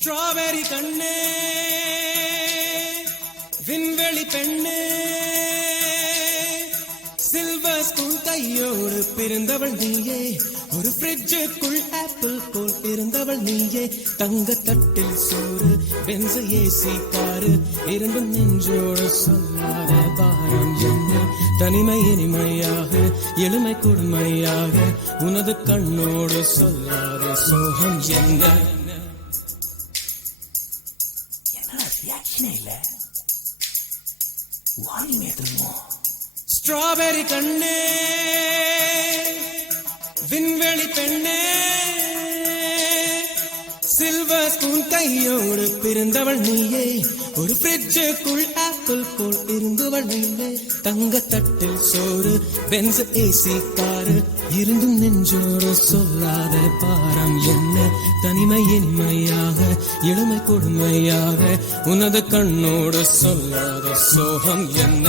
Strawberry கண்ணே விண்வெளி பெண்ணே சில்வர் ஸ்பூன் கையோடு பிறந்தவள் நீயே ஒரு ஃப்ரிட்ஜுக்குள் ஆப்பிள் போல் இருந்தவள் நீயே தங்க தட்டில் சோறு பென்ச ஏசி காரு இரண்டும் நெஞ்சோடு சொல்லாத பாரம் என்ன தனிமை இனிமையாக எளிமை கொடுமையாக உனது கண்ணோடு சொல்லாத சோகம் என்ன ஸ்ட்ராபெரி கண்ணே விண்வெளி பெண்ணே சில்வர் ஸ்பூன் கையோடு பிறந்தவள் நீயே ஒரு ஃப்ரிட்ஜுக்குள் ஆப்பிள் போல் இருந்தவள் நீயே தங்க தட்டில் சோறு பென்ஸ் ஏசி காரு இருந்தும் நெஞ்சோடு சொல்லாத பாரம் என்ன தனிமை இனிமையாக எளிமை கொடுமையாக உனது கண்ணோடு சொல்லாத சோகம் என்ன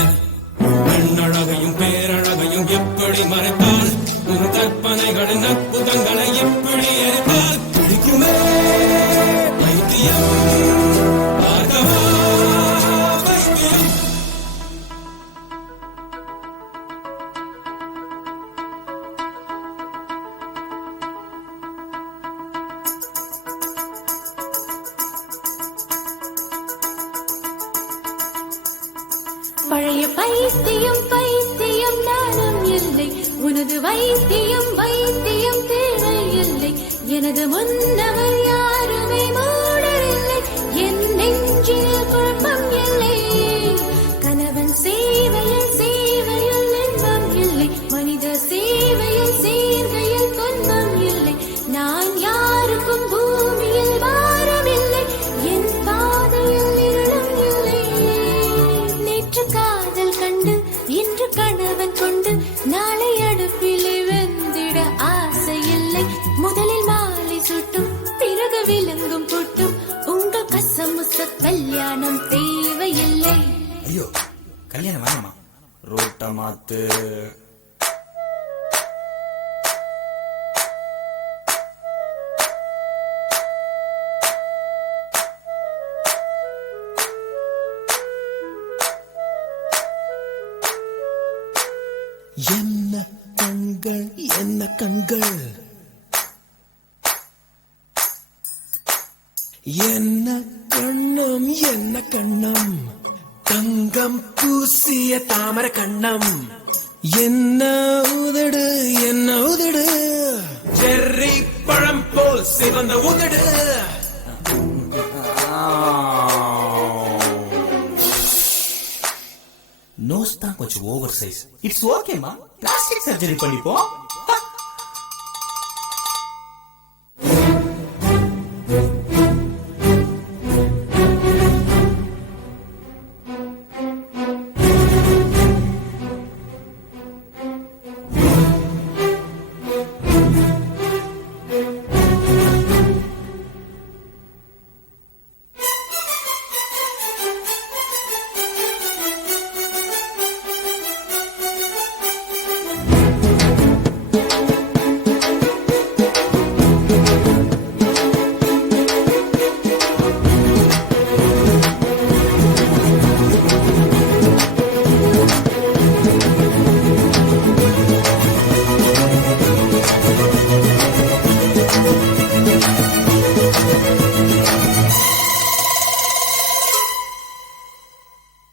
பெண்ணழகையும் பேரழகையும் எப்படி மறைத்தால் உன் கற்பனைகளின் அற்புதங்களை எப்படி எரித்தால் பிடிக்குமே வைத்தியம் பார்க்கவா வைத்தியம் பழைய பைத்தியம் பைத்தியம் நானும் இல்லை உனது வைத்தியம் வைத்தியம் தேவையில்லை எனது முன்னவர் யாருமே மூடரில்லை என் நெஞ்சில் குழப்பம் இல்லை கணவன் சேவையில் சேவையில் இன்பம் இல்லை மனித சேவையில் சேர்கையில் துன்பம் இல்லை நான் யாருக்கும் பூமியில் வாரமில்லை என் பாதையில் இருளும் இல்லை நேற்று காதல் கண்டு இன்று கணவன் கொண்டு நாளை அடுப்பிலே வெந்திட ஆசை இல்லை முதலில் மாலை சுட்டும் பிறகு விலங்கும் போட்டும் உங்கள் கசமுச கல்யாணம் தேவையில்லை. ஐயோ கல்யாணம் வேணாமா ரோட்ட மாத்து என்ன கண்கள் என்ன கண்கள் என்ன கண்ணம் என்ன கண்ணம் தங்கம் பூசிய தாமர கண்ணம் என்ன உதடு செர்ரி பழம் போல் சிவந்த உதடு நோஸ் தான் கொஞ்சம் ஓவர் சைஸ் இட்ஸ் ஓகேமா பிளாஸ்டிக் சர்ஜரி பண்ணிப்போம்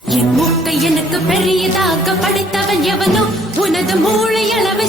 என் மூட்டை எனக்கு பெரியதாக படைத்தவன் எவனோ உனது மூளை அளவை